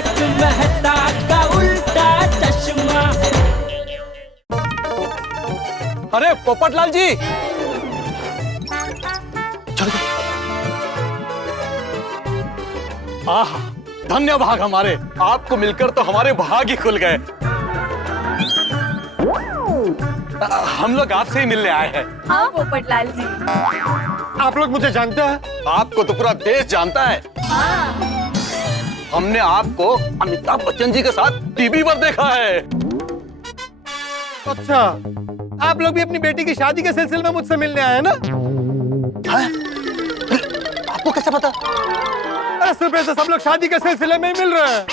तारक मेहता का उल्टा चश्मा। अरे पोपटलाल जी, चलो। आह, धन्य भाग हमारे, आपको मिलकर तो हमारे भाग ही खुल गए। हम लोग आपसे ही मिलने आए हैं। हाँ पोपटलाल जी। आप लोग मुझे जानते हैं? आपको तो पूरा देश जानता है। हाँ। हमने आपको अमिताभ बच्चन जी के साथ टीवी पर देखा है। अच्छा, आप लोग भी अपनी बेटी की शादी के सिलसिले में मुझसे मिलने आए हैं ना? आपको कैसे पता? ऐसे पैसे सब लोग शादी के सिलसिले में ही मिल रहे हैं।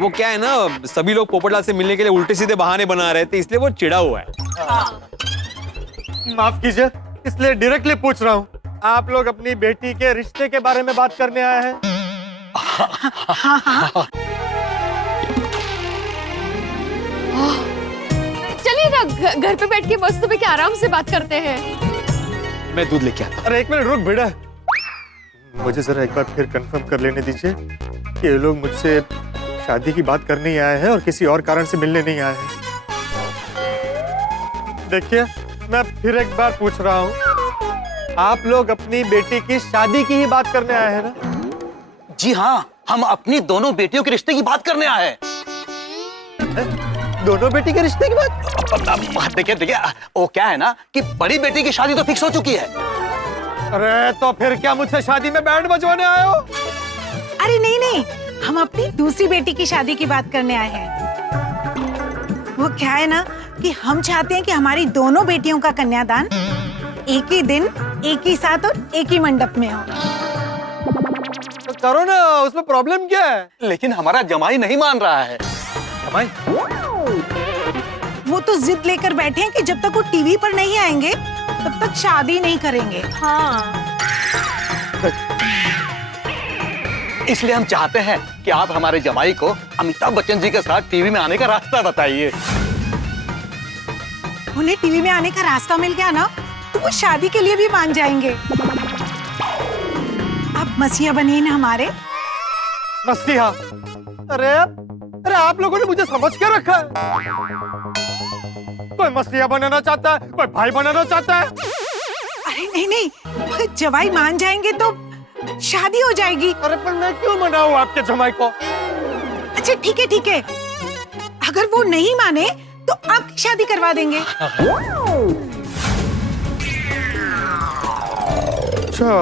वो क्या है ना, सभी लोग पोपटलाल से मिलने के लिए उल्टे सीधे बहाने बना रहे थे, इसलिए वो चिढ़ा हुआ है। माफ कीजिए, इसलिए डायरेक्टली पूछ रहा हूँ, आप लोग अपनी बेटी के रिश्ते के बारे में बात करने आए हैं? चलिए ना घर पे बैठ के मस्त पे क्या आराम से बात करते हैं। मैं दूध लेके आता। अरे एक मिनट रुक बेटा, मुझे जरा एक बार फिर कंफर्म कर लेने दीजिए कि ये लोग मुझसे शादी की बात करने ही आए हैं और किसी और कारण से मिलने नहीं आए हैं। देखिए, मैं फिर एक बार पूछ रहा हूँ, आप लोग अपनी बेटी की शादी की ही बात करने आए हैं ना? जी हाँ, हम अपनी दोनों बेटियों के रिश्ते की बात करने आए हैं। दोनों बेटी के रिश्ते की बात? देखिए, वो क्या है ना कि बड़ी बेटी की शादी तो फिक्स हो चुकी है। अरे तो फिर क्या मुझसे शादी में बैंड बजवाने आए हो? अरे नहीं नहीं, हम अपनी दूसरी बेटी की शादी की बात करने आए हैं। वो क्या है ना कि हम चाहते हैं कि हमारी दोनों बेटियों का कन्यादान एक ही दिन, एक ही साथ और एक ही मंडप में हो। तो करो ना, उसमें प्रॉब्लम क्या है? लेकिन हमारा जमाई नहीं मान रहा है। जमाई? वो तो जिद लेकर बैठे हैं कि जब तक वो टीवी पर नहीं आएंगे तब तक शादी नहीं करेंगे। हाँ। इसलिए हम चाहते हैं कि आप हमारे जमाई को अमिताभ बच्चन जी के साथ टीवी में आने का रास्ता बताइए। उन्हें टीवी में आने का रास्ता मिल गया ना तो वो शादी के लिए भी मान जाएंगे। आप मसीहा बनिए ना हमारे। मसीहा? अरे आप लोगों ने मुझे समझ के रखा है। कोई मसीहा बनाना चाहता है, कोई भाई बनाना चाहता है। अरे नहीं नहीं, जवाई मान जाएंगे तो शादी हो जाएगी। अरे पर मैं क्यों मनाऊं आपके जमाई को? अच्छा ठीक है, अगर वो नहीं माने तो आपकी शादी करवा देंगे। अच्छा,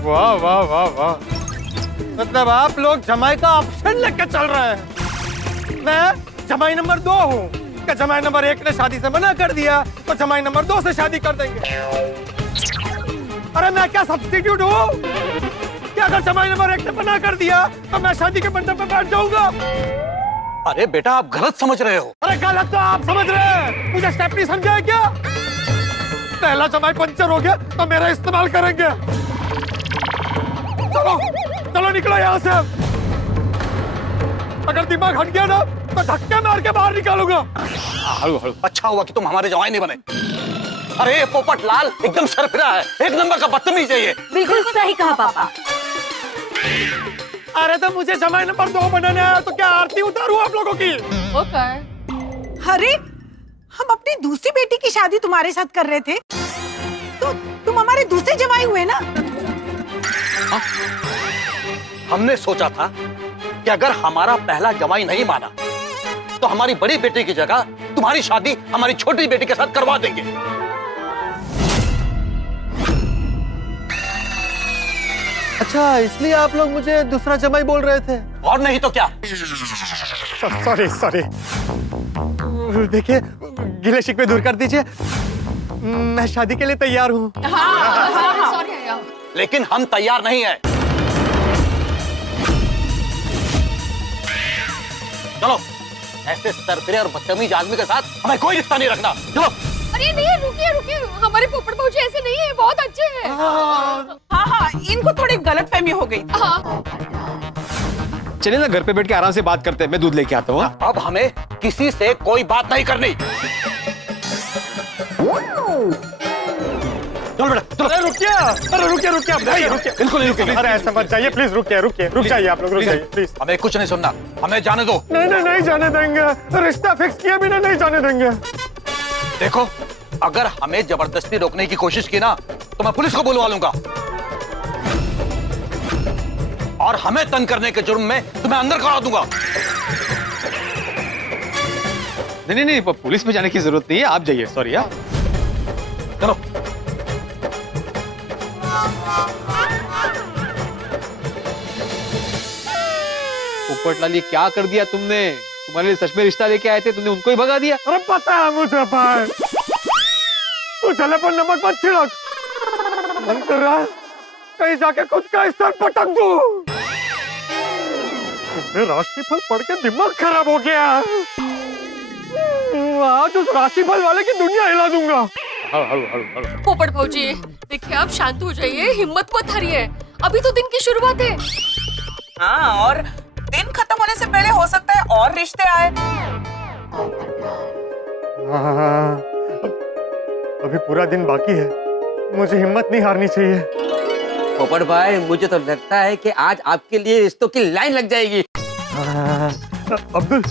वाह वाह वाह वाह, मतलब आप लोग जमाई का ऑप्शन लेकर चल रहे हैं। मैं जमाई नंबर 2 हूँ क्या? जमाई नंबर 1 ने शादी से मना कर दिया तो जमाई नंबर 2 से शादी कर देंगे। अरे मैं क्या सब्स्टिट्यूट हूँ क्या? अगर जमाई नंबर 1 ने मना कर दिया तो मैं शादी के मंडप पे बैठ जाऊंगा। अरे बेटा, आप गलत समझ रहे हो। अरे गलत तो आप समझ रहे हैं, मुझे स्टेपनी समझा है क्या? पहला जमाई पंचर हो गया तो मेरा इस्तेमाल करेंगे। चलो चलो निकलो यहाँ से। अगर दिमाग हट गया ना तो धक्के मार के बाहर निकालूंगा। अच्छा हुआ कि तुम हमारे जवाई नहीं बने। अरे पोपटलाल एकदम सरफिरा है, एक नंबर का बदतमीज है ये। बिल्कुल सही कहा पापा। अरे तो मुझे जमाई नंबर 2 बनाना है तो क्या आरती उतारूं आप लोगों की? अरे हम अपनी दूसरी बेटी की शादी तुम्हारे साथ कर रहे थे तो तुम हमारे दूसरे जमाई हुए ना। हाँ? हमने सोचा था कि अगर हमारा पहला जमाई नहीं माना तो हमारी बड़ी बेटी की जगह तुम्हारी शादी हमारी छोटी बेटी के साथ करवा देंगे। अच्छा, इसलिए आप लोग मुझे दूसरा जमाई बोल रहे थे? और नहीं तो क्या। सॉरी। देखिए, गिले शिकवे दूर कर दीजिए, मैं शादी के लिए तैयार हूँ। सॉरी। लेकिन हम तैयार नहीं हैं। चलो, ऐसे सरफिरे और बदतमीज आदमी के साथ हमें कोई रिश्ता नहीं रखना। चलो। अरे नहीं, रुकिए, हमारे पोपट भाऊ जी ऐसे नहीं है, बहुत अच्छे हैं। हाँ, इनको थोड़ी गलतफहमी हो गई। हाँ। चलिए ना घर पे बैठ के आराम से बात करते हैं, मैं दूध लेके आता हूँ। अब हमें किसी से कोई बात नहीं करनी। चलो बेटा, चलो। अरे रुकिए, अरे रुकिए रुकिए आप, रुकिए। बिल्कुल नहीं रुकेंगे। अरे ऐसा मत जाइए, प्लीज रुकिए रुकिए, रुक जाइए आप लोग, रुक जाइए प्लीज। हमें कुछ नहीं सुनना, हमें जाने दो। नहीं नहीं नहीं जाने देंगे, रिश्ता फिक्स किए बिना नहीं जाने देंगे। देखो, अगर हमें जबरदस्ती रोकने की कोशिश की ना तो मैं पुलिस को बुलवा लूंगा और हमें तंग करने के जुर्म में तुम्हें अंदर करा दूंगा। नहीं नहीं नहीं, पुलिस में जाने की जरूरत नहीं है, आप जाइए। सॉरी यार। चलो। पोपटलाल ये क्या कर दिया तुमने? तुम्हारे लिए सच में रिश्ता लेके आए थे, तुमने उनको ही भगा दिया। अरे पता है मुझे भाई, तू चले पर नमक मत छिड़क। मन कर रहा है कहीं जाके कुछ का स्तर पटक दूं। तुम्हें राशिफल पढ़ के दिमाग खराब हो गया। आज उस राशिफल वाले की दुनिया हिला दूंगा। पोपट भौजी, देखिए आप शांत हो जाइए, हिम्मत मत हारिए, अभी तो दिन की शुरुआत है। हाँ, और दिन खत्म होने से पहले हो सकता है और रिश्ते आए। हाँ, अभी पूरा दिन बाकी है, मुझे हिम्मत नहीं हारनी चाहिए। पोपट भाई, मुझे तो लगता है कि आज आपके लिए रिश्तों की लाइन लग जाएगी। अब्दुल,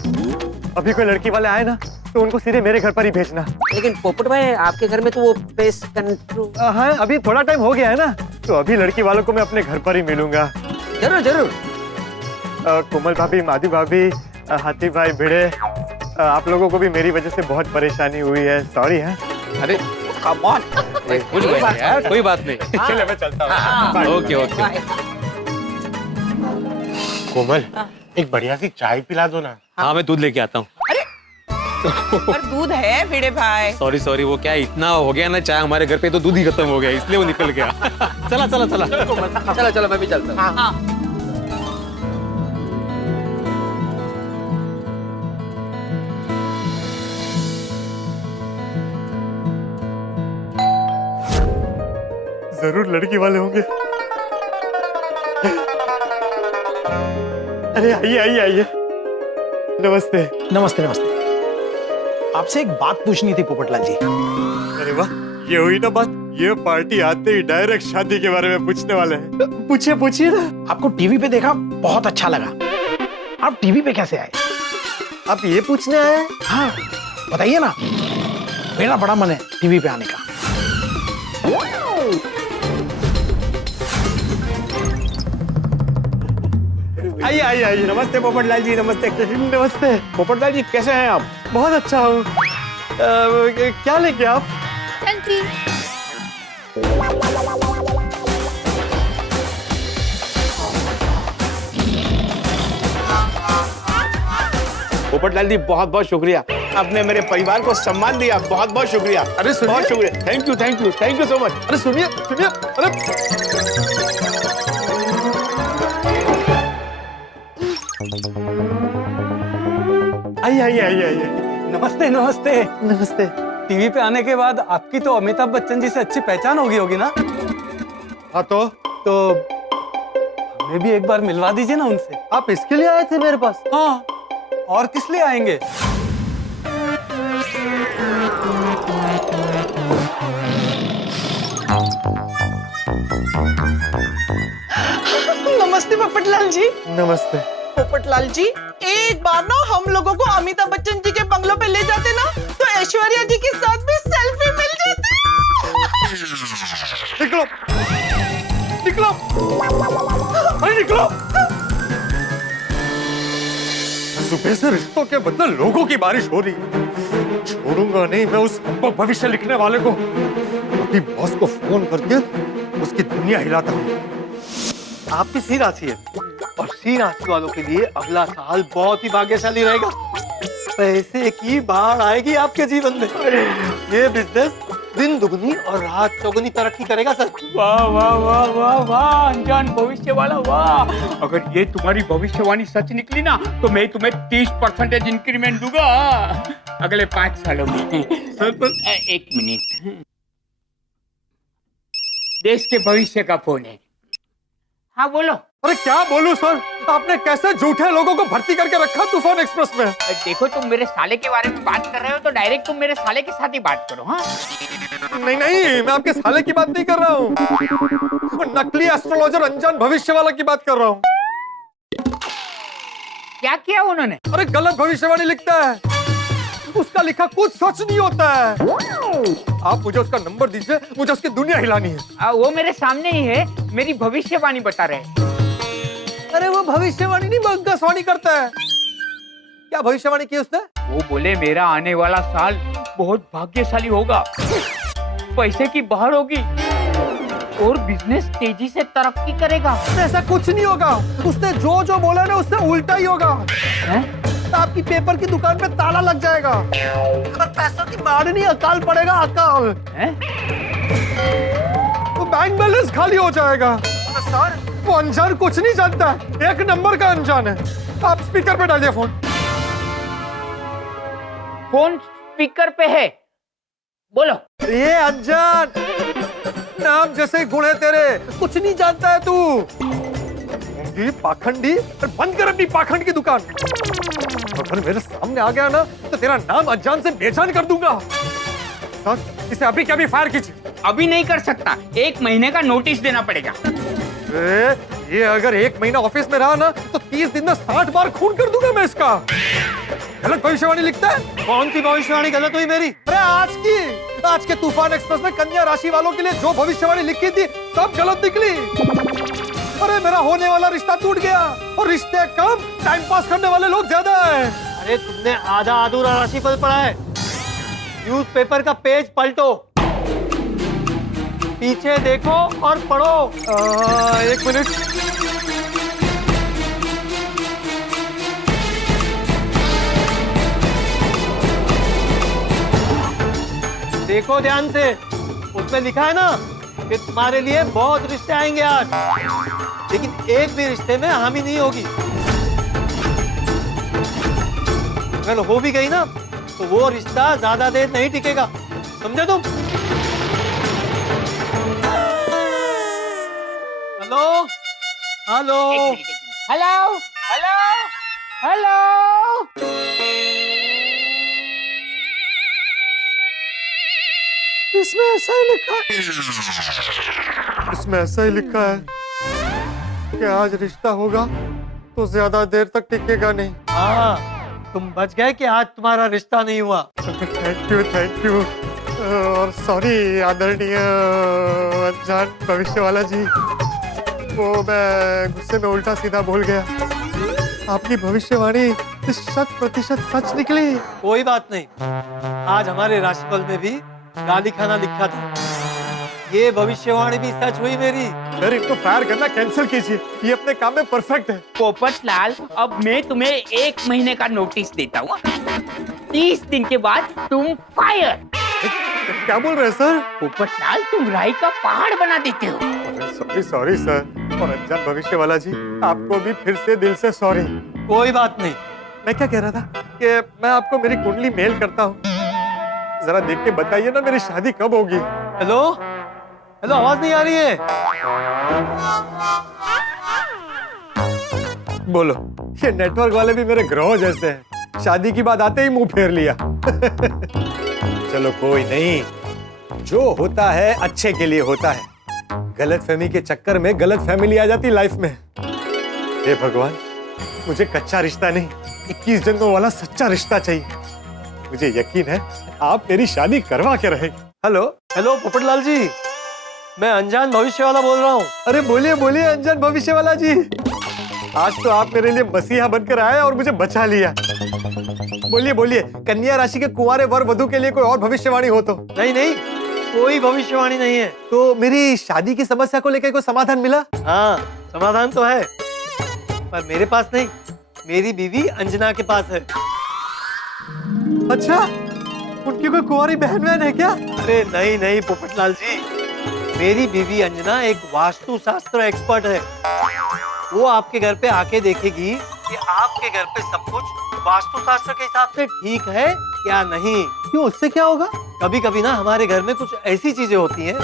अभी कोई लड़की वाले आए ना तो उनको सीधे मेरे घर पर ही भेजना। लेकिन पोपट भाई, आपके घर में तो वो पेस्ट कंट्रोल। हाँ, अभी थोड़ा टाइम हो गया है ना, तो अभी लड़की वालों को मैं अपने घर पर ही मिलूंगा। जरूर जरूर। कोमल भाभी, माधु भाभी, हाथी भाई, भिड़े, आप लोगों को भी मेरी वजह से बहुत परेशानी हुई है, सॉरी है। अरे कम ऑन। कुछ नहीं यार, कोई बात नहीं। चले मैं चलता हूँ। Okay okay. कोमल, एक बढ़िया सी चाय पिला दो ना। हाँ, मैं दूध लेके आता हूँ। पर दूध है भिड़े भाई। सॉरी सॉरी, वो क्या इतना हो गया ना चाय हमारे घर पे, तो दूध ही खत्म हो गया, इसलिए वो निकल गया। चला चला चला। चलो चलो, मैं भी चलता हूँ। हाँ। जरूर लड़की वाले होंगे। अरे आइए आइए आइए, नमस्ते। नमस्ते नमस्ते। आपसे एक बात पूछनी थी पोपटलाल जी। अरे वाह, ये हुई ना बात, ये पार्टी आते ही डायरेक्ट शादी के बारे में पूछने वाले हैं। पूछिए पूछिए ना। आपको टीवी पे देखा, बहुत अच्छा लगा। आप टीवी पे कैसे आए? आप ये पूछने आए हैं? हाँ, बताइए ना, मेरा बड़ा मन है टीवी पे आने का। आइए आइए आइए। नमस्ते पोपटलाल जी, नमस्ते। नमस्ते। पोपटलाल जी कैसे हैं आप? बहुत अच्छा हूँ। क्या लेंगे आप? सेल्फी। पोपटलाल जी बहुत बहुत शुक्रिया, आपने मेरे परिवार को सम्मान दिया, बहुत बहुत शुक्रिया। अरे सुनिए। बहुत शुक्रिया, thank you thank you thank you so much. अरे सुनिए सुनिए, अरे आइए आइए आइए आइए। नमस्ते नमस्ते। नमस्ते। टीवी पे आने के बाद आपकी तो अमिताभ बच्चन जी से अच्छी पहचान होगी ना? हाँ तो हमें भी एक बार मिलवा दीजिए ना उनसे। आप इसके लिए आए थे मेरे पास? हाँ, और किस लिए आएंगे? नमस्ते पोपटलाल जी। नमस्ते। पोपटलाल जी, एक बार ना हम लोगों को अमिताभ बच्चन जी के बंगलों पे ले जाते ना, तो ऐश्वर्या जी के साथ भी सेल्फी मिल जाती। निकलो निकलो, अरे निकलो। सुबह से रिश्तों के बदले लोगों की बारिश हो रही है। छोड़ूंगा नहीं मैं उस भविष्य लिखने वाले को। अपनी बॉस को फोन करके उसकी दुनिया हिलाता हूँ। आपकी सी राशि है और सी राशि वालों के लिए अगला साल बहुत ही भाग्यशाली रहेगा। पैसे की बाढ़ आएगी आपके जीवन में। ये बिजनेस दिन दुगनी और रात चौगुनी तरक्की करेगा सर। वाह वाह वाह वाह वाह, अनजान भविष्य वाला वाह। अगर ये तुम्हारी भविष्यवाणी सच निकली ना, तो मैं तुम्हें 30% इंक्रीमेंट दूंगा अगले 5 सालों में। एक मिनट, देश के भविष्य का फोन है। हाँ बोलो। अरे क्या बोलूं सर, आपने कैसे झूठे लोगों को भर्ती करके रखा तूफान एक्सप्रेस में। देखो तुम मेरे साले के बारे में बात कर रहे हो तो डायरेक्ट तुम मेरे साले के साथ ही बात करो। हाँ नहीं नहीं, मैं आपके साले की बात नहीं कर रहा हूँ, नकली एस्ट्रोलॉजर अनजान भविष्य वाला की बात कर रहा हूँ। क्या किया उन्होंने? अरे गलत भविष्यवाणी लिखता है, उसका लिखा कुछ सच नहीं होता है। आप मुझे उसका नंबर दीजिए, मुझे उसकी दुनिया हिलानी है। वो मेरे सामने ही है, मेरी भविष्यवाणी बता रहे हैं। अरे वो भविष्यवाणी नहीं, बग्गासवाणी करता है। क्या भविष्यवाणी की उसने? वो बोले मेरा आने वाला साल बहुत भाग्यशाली होगा, पैसे की बहार होगी और बिजनेस तेजी से तरक्की करेगा। ऐसा कुछ नहीं होगा, उसने जो जो बोला ना उससे उल्टा ही होगा। आपकी पेपर की दुकान पे ताला लग जाएगा और पैसों की बाढ़ नहीं, अकाल पड़ेगा, अकाल। तो बैंक बैलेंस खाली हो जाएगा। सर वो अनजान कुछ नहीं जानता, एक नंबर का अनजान है। आप स्पीकर पे डालिए फोन। फोन स्पीकर पे है, बोलो। ये अनजान, नाम जैसे गुण है तेरे, कुछ नहीं जानता है तू। पाखंडी, बंद कर अपनी पाखंड की दुकान। अगर मेरे सामने आ गया ना तो तेरा नाम अनजान से बेजान कर दूंगा। सर इसे अभी क्या भी फायर कीजिए। अभी नहीं कर सकता, 1 महीने का नोटिस देना पड़ेगा। ये अगर 1 महीना ऑफिस में रहा ना तो 30 दिन में 60 बार खून कर दूंगा मैं इसका। गलत भविष्यवाणी लिखता है। कौन सी भविष्यवाणी गलत हुई मेरी? अरे आज के तूफान एक्सप्रेस में कन्या राशि वालों के लिए जो भविष्यवाणी लिखी थी सब गलत निकली। अरे मेरा होने वाला रिश्ता टूट गया और रिश्ते कम, टाइम पास करने वाले लोग ज्यादा है। अरे तुमने आधा अधूरा राशिफल पढ़ा है। न्यूज़पेपर का पेज पलटो, पीछे देखो और पढ़ो। 1 मिनट। देखो ध्यान से, उसमें लिखा है ना कि तुम्हारे लिए बहुत रिश्ते आएंगे आज, लेकिन एक भी रिश्ते में हामी नहीं होगी। अगर हो भी गई ना तो वो रिश्ता ज्यादा देर नहीं टिकेगा, समझे तुम? Hello hello hello hello hello. इसमें ऐसा ही लिखा है, इसमें ऐसा ही लिखा है कि आज रिश्ता होगा तो ज्यादा देर तक टिकेगा नहीं। हाँ तुम बच गए कि आज तुम्हारा रिश्ता नहीं हुआ। थैंक यू और सॉरी आदरणीय अनजान भविष्य वाला जी, वो मैं गुस्से में उल्टा सीधा बोल गया। आपकी भविष्यवाणी 100% सच निकली। कोई बात नहीं, आज हमारे राशिफल में भी गाली खाना लिखा था, ये भविष्यवाणी भी सच हुई मेरी। सर इनको फायर करना कैंसिल कीजिए, ये अपने काम में परफेक्ट है। पोपटलाल, अब मैं तुम्हें 1 महीने का नोटिस देता हूँ, 30 दिन के बाद तुम फायर। क्या बोल रहे हैं सर? पोपटलाल, तुम राई का पहाड़ बना देते हो। सॉरी सर, और अनजान भविष्य वाला जी आपको भी फिर से दिल से सॉरी। कोई बात नहीं, मैं क्या कह रहा था कि मैं आपको मेरी कुंडली मेल करता हूँ, जरा देख के बताइए ना मेरी शादी कब होगी। हेलो हेलो, आवाज नहीं आ रही है? बोलो, ये नेटवर्क वाले भी मेरे ग्रह जैसे हैं, शादी की बात आते ही मुंह फेर लिया। चलो कोई नहीं, जो होता है अच्छे के लिए होता है। गलतफहमी के चक्कर में गलत फैमिली आ जाती लाइफ में। हे भगवान, मुझे कच्चा रिश्ता नहीं, 21 जन्मों वाला सच्चा रिश्ता चाहिए। मुझे यकीन है आप मेरी शादी करवा के रहेंगे। हेलो हेलो पोपटलाल जी, मैं अनजान भविष्य वाला बोल रहा हूँ। अरे बोलिए बोलिए अनजान भविष्य वाला जी, आज तो आप मेरे लिए मसीहा बनकर आए और मुझे बचा लिया। बोलिए बोलिए, कन्या राशि के कुंवारे वर वधु के लिए कोई और भविष्यवाणी हो तो? नहीं नहीं, कोई भविष्यवाणी नहीं है। तो मेरी शादी की समस्या को लेकर कोई समाधान मिला? हाँ समाधान तो है, पर मेरे पास नहीं, मेरी बीवी अंजना के पास है। अच्छा, उनकी कोई कुंवारी बहन वहन है क्या? अरे नहीं नहीं पोपटलाल जी, मेरी बीवी अंजना एक वास्तु शास्त्र एक्सपर्ट है। वो आपके घर पे आके देखेगी कि आपके घर पे सब कुछ वास्तु शास्त्र के हिसाब से ठीक है या नहीं। क्यों, उससे क्या होगा? कभी कभी ना हमारे घर में कुछ ऐसी चीजें होती हैं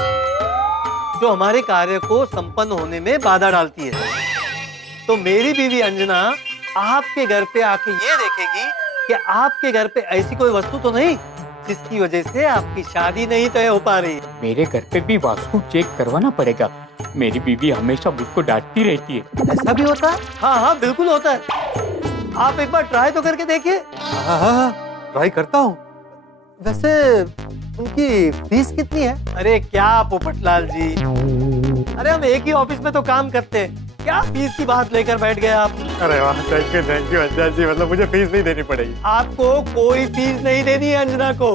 जो हमारे कार्य को संपन्न होने में बाधा डालती है। तो मेरी बीवी अंजना आपके घर पे आके ये देखेगी कि आपके घर पे ऐसी कोई वस्तु तो नहीं जिसकी वजह से आपकी शादी नहीं तय हो पा रही। मेरे घर पे भी वास्तु चेक करवाना पड़ेगा। मेरी बीवी हमेशा मुझको डांटती रहती है। ऐसा भी होता है? हाँ हाँ बिल्कुल होता है। आप एक बार ट्राई तो करके देखिए। हाँ ट्राई करता हूँ। वैसे उनकी फीस कितनी है? अरे क्या पोपटलाल जी, अरे हम एक ही ऑफिस में तो काम करते हैं, क्या फीस की बात लेकर बैठ गए आप? अरे वाह, थैंक यू अंजना जी, मतलब मुझे फीस नहीं देनी पड़ेगी। आपको कोई फीस नहीं देनी है अंजना को।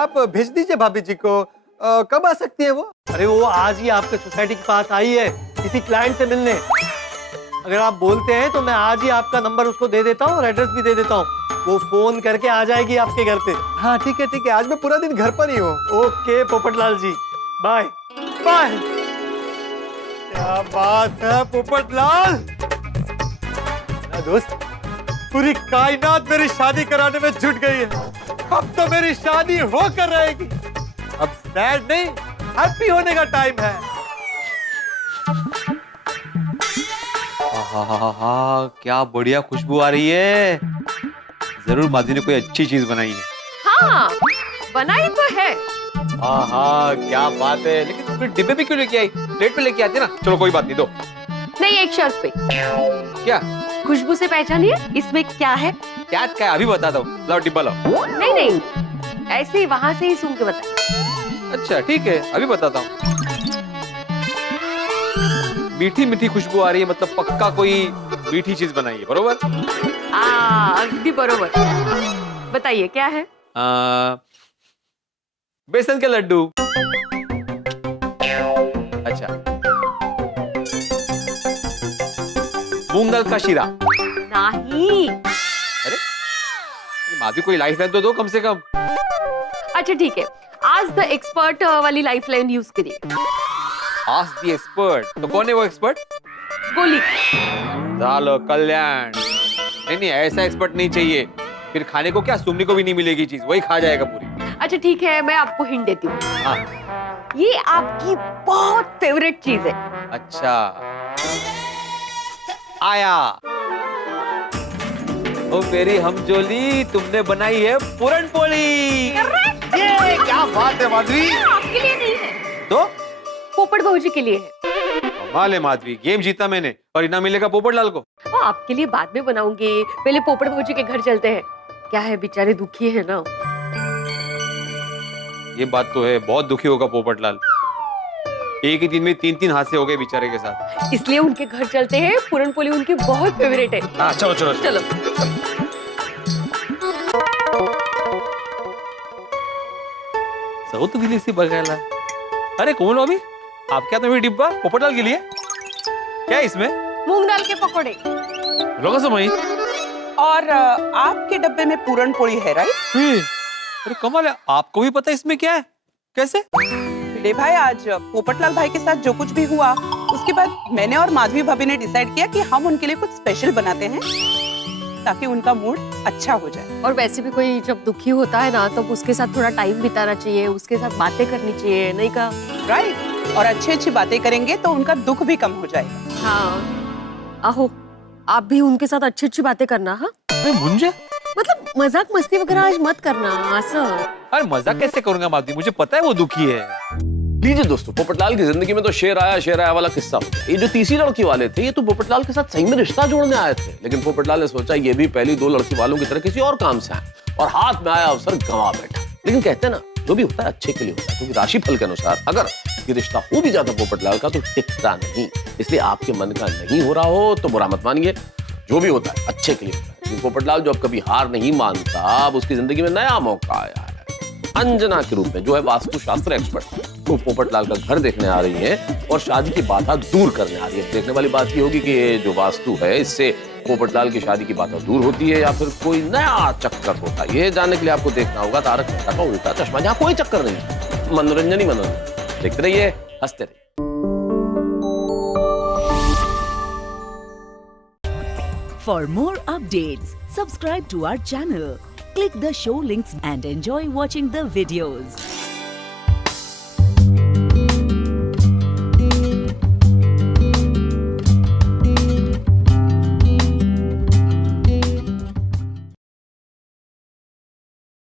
आप भेज दीजिए भाभी जी को। कब आ सकती है वो? अरे वो आज ही आपके सोसाइटी के पास आई है किसी क्लाइंट से मिलने। अगर आप बोलते हैं तो मैं आज ही आपका नंबर उसको दे देता हूँ और एड्रेस भी दे देता हूँ, वो फोन करके आ जाएगी आपके घर पे। हाँ ठीक है, आज मैं पूरा दिन घर पर ही हूँ। ओके पोपटलाल जी, बाय बाय। क्या बात है पोपटलाल। दोस्त, पूरी कायनात मेरी शादी कराने में जुट गई है। अब तो मेरी शादी होकर रहेगी। अब सैड नहीं, हैप्पी होने का टाइम है। हाँ, क्या बढ़िया खुशबू आ रही है। जरूर माधवी ने कोई अच्छी चीज बनाई है। हाँ बनाई तो है। हाँ क्या बात है, लेकिन फिर डिब्बे भी क्यों लेके आई? प्लेट पे लेके आती ना। चलो कोई बात नहीं, दो। नहीं, एक शर्त पे। क्या? खुशबू से पहचानिए इसमें क्या है। क्या है अभी बताता हूँ, लाओ डिब्बा लाओ। नहीं, ऐसे ही वहाँ से ही सुन के बताइए। अच्छा ठीक है, अभी बताता हूँ। मीठी मीठी खुशबू आ रही है, मतलब पक्का कोई मीठी चीज बनाई है, बरोबर? अगदी बरोबर। बताइए क्या है? बेसन के लड्डू। अच्छा, मूंग दाल का शीरा। नहीं। अरे माधवी कोई लाइफ लाइन तो दो कम से कम। अच्छा ठीक है, आज द एक्सपर्ट वाली लाइफ लाइन यूज करिए। Ask the expert. तो कौन है वो एक्सपर्ट? गोली। चलो कल्याण। नहीं ऐसा एक्सपर्ट नहीं चाहिए, फिर खाने को क्या सुमनी को भी नहीं मिलेगी चीज, वही खा जाएगा पूरी। अच्छा ठीक है, मैं आपको हिंट देती हूँ। हाँ। ये आपकी बहुत फेवरेट चीज है। अच्छा, आया। ओ मेरी हमजोली, तुमने बनाई है पूरन पोली। ये क्या बात है माधवी। आपके लिए नहीं है तो पोपट भौजी के लिए है। कमाल है माधवी, गेम जीता मैंने और इनाम मिलेगा पोपटलाल को। वो आपके लिए बाद में बनाऊंगी, पहले पोपट भौजी के घर चलते हैं। क्या है, बेचारे दुखी है ना। ये बात तो है, बहुत दुखी होगा पोपटलाल। एक ही दिन में 3 हादसे हो गए बेचारे के साथ। इसलिए उनके घर चलते हैं, पूरन पोली उनकी बहुत फेवरेट है। हाँ चलो चलो चलो। साउथ दिल्ली से बघायला। अरे कौन हो अभी? आपके हाथ में भी डिब्बा पोपटलाल के लिए? क्या है इसमें? मूंग दाल के पकौड़े। लोगों समझ। और आपके डब्बे में पूरन पोली है, राइट? अरे कमाल है, आपको भी पता है इसमें क्या है? कैसे? भिड़े भाई, आज पोपटलाल भाई के साथ जो कुछ भी हुआ, उसके बाद मैंने और माधवी भाभी ने डिसाइड किया कि हम उनके लिए कुछ स्पेशल बनाते हैं ताकि उनका मूड अच्छा हो जाए। और वैसे भी कोई जब दुखी होता है ना, तब उसके साथ थोड़ा टाइम बिताना चाहिए, उसके साथ बातें करनी चाहिए, नहीं का? राइट, और अच्छी अच्छी बातें करेंगे तो उनका दुख भी कम हो जाएगा। हाँ, आहो, आप भी उनके साथ अच्छी अच्छी बातें करना। हाँ मुझे मतलब मजाक मस्ती वगैरह आज मत करना। अरे मजाक कैसे करूंगा माधवी, मुझे पता है वो दुखी है। लीजिए दोस्तों, पोपटलाल की जिंदगी में तो शेर आया वाला किस्सा। ये जो तीसरी लड़की वाले थे, ये तो पोपटलाल के साथ सही में रिश्ता जोड़ने आए थे, लेकिन पोपटलाल ने सोचा ये भी पहली 2 लड़की वालों की तरह किसी और काम से आए, और हाथ में आया अवसर गंवा बैठा। लेकिन कहते हैं ना, जो भी होता है अच्छे के लिए होता है, क्योंकि राशिफल के अनुसार अगर ये रिश्ता हो भी जाता पोपटलाल का तो टिकता नहीं। इसलिए आपके मन का नहीं हो रहा हो तो बुरा मत मानिए, जो भी होता है अच्छे के लिए होता है। क्योंकि पोपटलाल जो अब कभी हार नहीं मानता, अब उसकी जिंदगी में नया मौका आया है। अंजना के रूप में, जो है वास्तुशास्त्र एक्सपर्ट, वो पोपटलाल का घर देखने आ रही है और शादी की बाधा दूर करने आ रही है। देखने वाली बात ये होगी कि ये जो वास्तु है, इससे पोपटलाल की शादी की बाधा दूर होती है या फिर कोई नया चक्कर होता है। ये जानने के लिए आपको देखना होगा तारक मेहता का उल्टा चश्मा, जहाँ कोई चक्कर नहीं, मनोरंजन ही मनोरंजन। देखते रहिए, हंसते रहिए। For more updates, subscribe to our channel, click the show links and enjoy watching the videos.